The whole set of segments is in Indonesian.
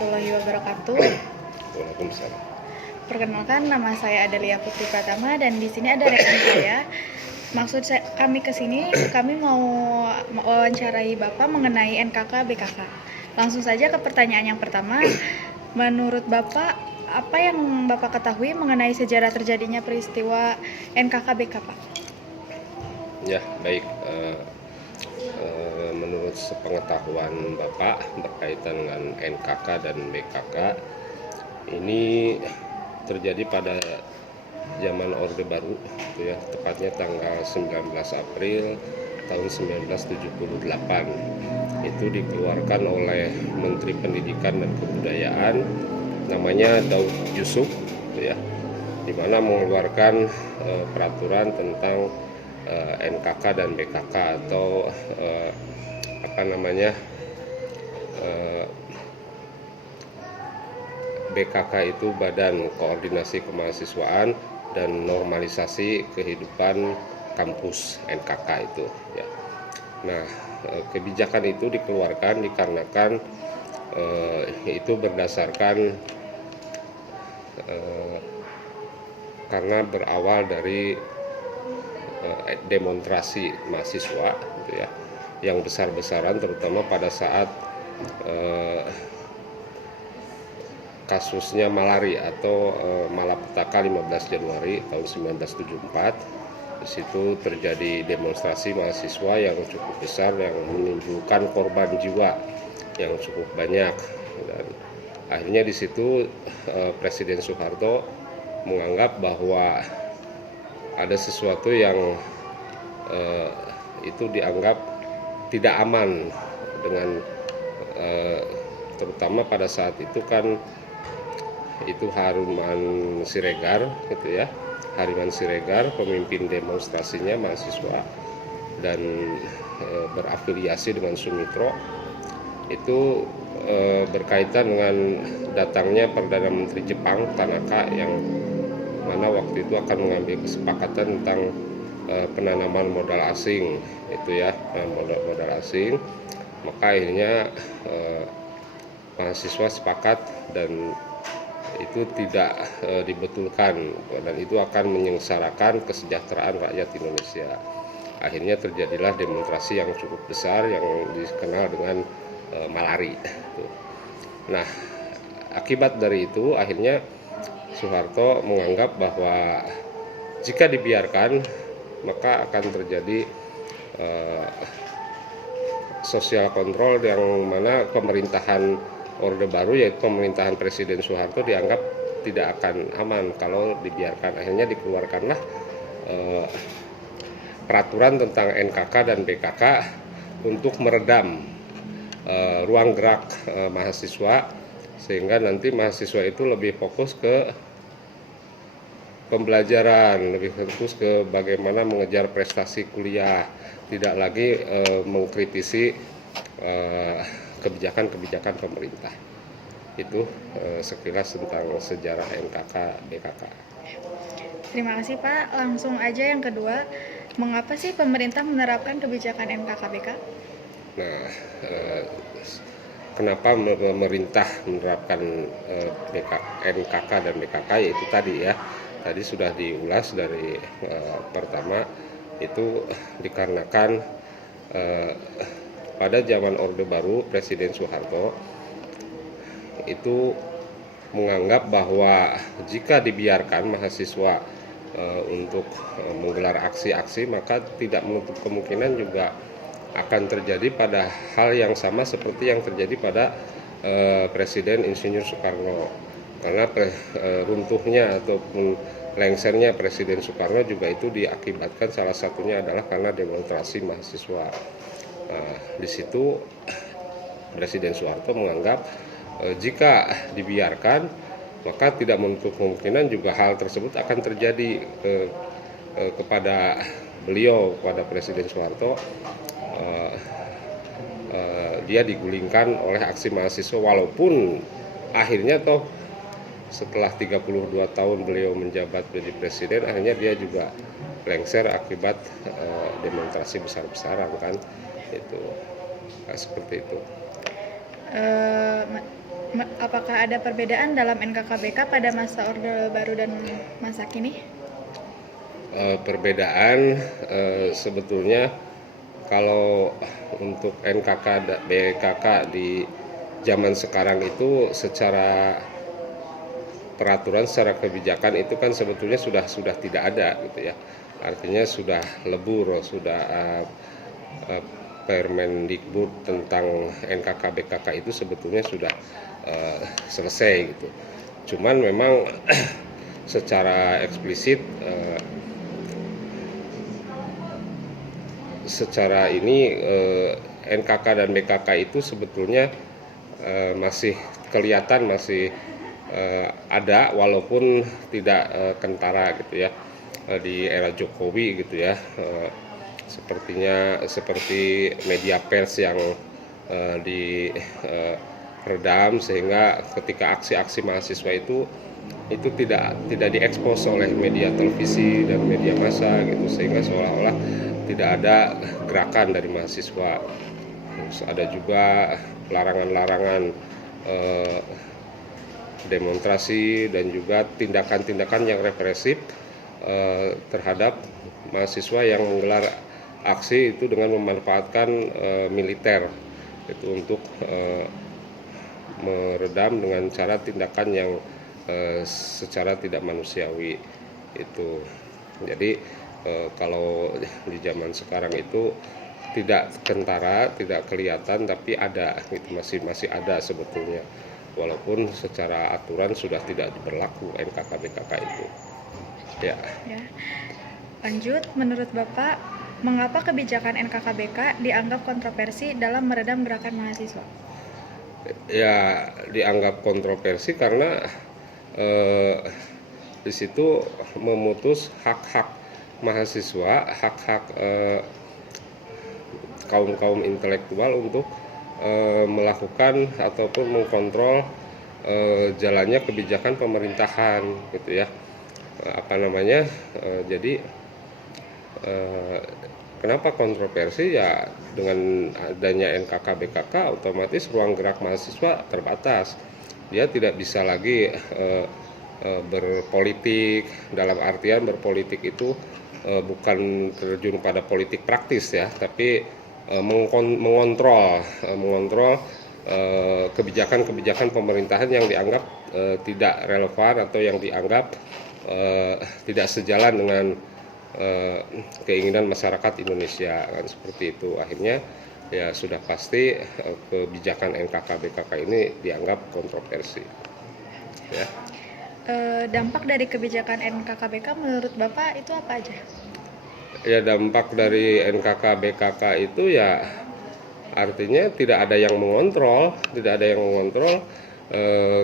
warahmatullahi wabarakatuh. Waalaikumsalam. Perkenalkan, nama saya Adelia Putri Pratama dan di sini ada rekan saya. Kami kesini, kami mau wawancarai Bapak mengenai NKK BKK. Langsung saja ke pertanyaan yang pertama. Menurut Bapak, apa yang Bapak ketahui mengenai sejarah terjadinya peristiwa NKK BKK? Ya, baik. Menurut sepengetahuan Bapak berkaitan dengan NKK dan BKK, ini terjadi pada zaman Orde Baru, ya, tepatnya tanggal 19 April tahun 1978. Itu dikeluarkan oleh Menteri Pendidikan dan Kebudayaan, namanya Daud Yusuf, ya, di mana mengeluarkan peraturan tentang NKK dan BKK atau BKK itu Badan Koordinasi Kemahasiswaan dan Normalisasi Kehidupan Kampus, NKK itu, ya. Nah, kebijakan itu dikeluarkan dikarenakan itu berdasarkan karena berawal dari demonstrasi mahasiswa, gitu ya, yang besar-besaran, terutama pada saat kasusnya malaria atau malapetaka 15 Januari tahun 1974. Di situ terjadi demonstrasi mahasiswa yang cukup besar yang menimbulkan korban jiwa yang cukup banyak, dan akhirnya di situ Presiden Soeharto menganggap bahwa ada sesuatu yang itu dianggap tidak aman dengan terutama pada saat itu kan itu Harman Siregar, gitu ya, Harman Siregar pemimpin demonstrasinya mahasiswa dan berafiliasi dengan Sumitro, itu berkaitan dengan datangnya Perdana Menteri Jepang Tanaka, yang mana waktu itu akan mengambil kesepakatan tentang penanaman modal asing, itu ya, modal asing. Maka akhirnya mahasiswa sepakat dan itu tidak dibetulkan, dan itu akan menyengsarakan kesejahteraan rakyat Indonesia. Akhirnya terjadilah demonstrasi yang cukup besar yang dikenal dengan malari. Nah, akibat dari itu akhirnya Soeharto menganggap bahwa jika dibiarkan maka akan terjadi sosial kontrol, yang mana pemerintahan Orde Baru, yaitu pemerintahan Presiden Soeharto, dianggap tidak akan aman kalau dibiarkan. Akhirnya dikeluarkanlah peraturan tentang NKK dan BKK untuk meredam ruang gerak mahasiswa, sehingga nanti mahasiswa itu lebih fokus ke pembelajaran, lebih fokus ke bagaimana mengejar prestasi kuliah, tidak lagi mengkritisi kebijakan-kebijakan pemerintah. Itu sekilas tentang sejarah NKK BKK. Terima kasih Pak. Langsung aja yang kedua, mengapa sih pemerintah menerapkan kebijakan NKK BK? Nah, kenapa pemerintah menerapkan NKK dan BKK, yaitu tadi ya, tadi sudah diulas dari pertama, itu dikarenakan pada zaman Orde Baru Presiden Soeharto itu menganggap bahwa jika dibiarkan mahasiswa untuk menggelar aksi-aksi, maka tidak menutup kemungkinan juga akan terjadi pada hal yang sama seperti yang terjadi pada Presiden Insinyur Soekarno. Karena runtuhnya ataupun lengsernya Presiden Soekarno juga itu diakibatkan salah satunya adalah karena demonstrasi mahasiswa. Di situ Presiden Soeharto menganggap jika dibiarkan maka tidak menutup kemungkinan juga hal tersebut akan terjadi kepada beliau, kepada Presiden Soeharto. Dia digulingkan oleh aksi mahasiswa, walaupun akhirnya toh setelah 32 tahun beliau menjabat menjadi presiden, akhirnya dia juga lengser akibat demonstrasi besar-besaran kan, itu seperti itu. Apakah ada perbedaan dalam NKKBK pada masa Orde Baru dan masa kini? Perbedaan sebetulnya kalau untuk NKK dan BKK di zaman sekarang itu secara peraturan, secara kebijakan itu kan sebetulnya sudah tidak ada gitu ya. Artinya sudah lebur, sudah Permendikbud tentang NKK BKK itu sebetulnya sudah selesai gitu. Cuman memang secara eksplisit secara ini NKK dan BKK itu sebetulnya masih kelihatan masih ada walaupun tidak kentara gitu ya di era Jokowi gitu ya, seperti media pers yang diredam sehingga ketika aksi-aksi mahasiswa itu tidak diekspos oleh media televisi dan media massa gitu, sehingga seolah-olah tidak ada gerakan dari mahasiswa. Terus ada juga larangan-larangan demonstrasi dan juga tindakan-tindakan yang represif terhadap mahasiswa yang menggelar aksi itu dengan memanfaatkan militer itu untuk meredam dengan cara tindakan yang secara tidak manusiawi itu. Jadi kalau di zaman sekarang itu tidak kentara, tidak kelihatan, tapi ada gitu, masih ada sebetulnya. Walaupun secara aturan sudah tidak berlaku NKK BKK itu. Ya. Ya. Lanjut, menurut Bapak, mengapa kebijakan NKKBK dianggap kontroversi dalam meredam gerakan mahasiswa? Ya, dianggap kontroversi karena di situ memutus hak-hak mahasiswa, hak-hak kaum intelektual untuk melakukan ataupun mengkontrol jalannya kebijakan pemerintahan gitu ya. Jadi kenapa kontroversi ya, dengan adanya NKK BKK otomatis ruang gerak mahasiswa terbatas. Dia tidak bisa lagi berpolitik, dalam artian berpolitik itu bukan terjun pada politik praktis ya, tapi mengontrol kebijakan-kebijakan pemerintahan yang dianggap tidak relevan atau yang dianggap tidak sejalan dengan keinginan masyarakat Indonesia, kan seperti itu. Akhirnya ya sudah pasti kebijakan NKK BKK ini dianggap kontroversi. Ya. Dampak dari kebijakan NKKBK menurut Bapak itu apa aja? Ya, dampak dari NKK BKK itu ya artinya tidak ada yang mengontrol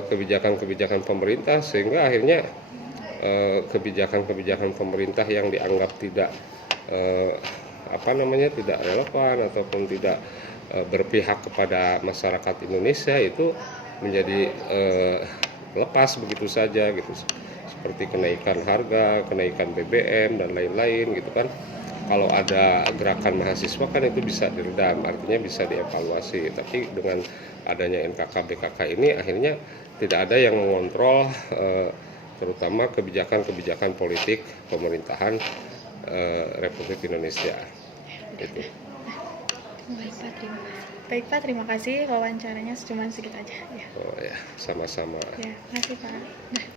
kebijakan-kebijakan pemerintah, sehingga akhirnya kebijakan-kebijakan pemerintah yang dianggap tidak tidak relevan ataupun tidak berpihak kepada masyarakat Indonesia itu menjadi lepas begitu saja gitu, seperti kenaikan harga, kenaikan BBM dan lain-lain gitu kan. Kalau ada gerakan mahasiswa kan itu bisa diredam, artinya bisa dievaluasi. Tapi dengan adanya NKK BKK ini akhirnya tidak ada yang mengontrol terutama kebijakan-kebijakan politik pemerintahan Republik Indonesia. Itu. Baik Pak, terima kasih wawancaranya, cuma segitu aja. Ya. Oh ya, sama-sama. Ya, makasih Pak. Nah.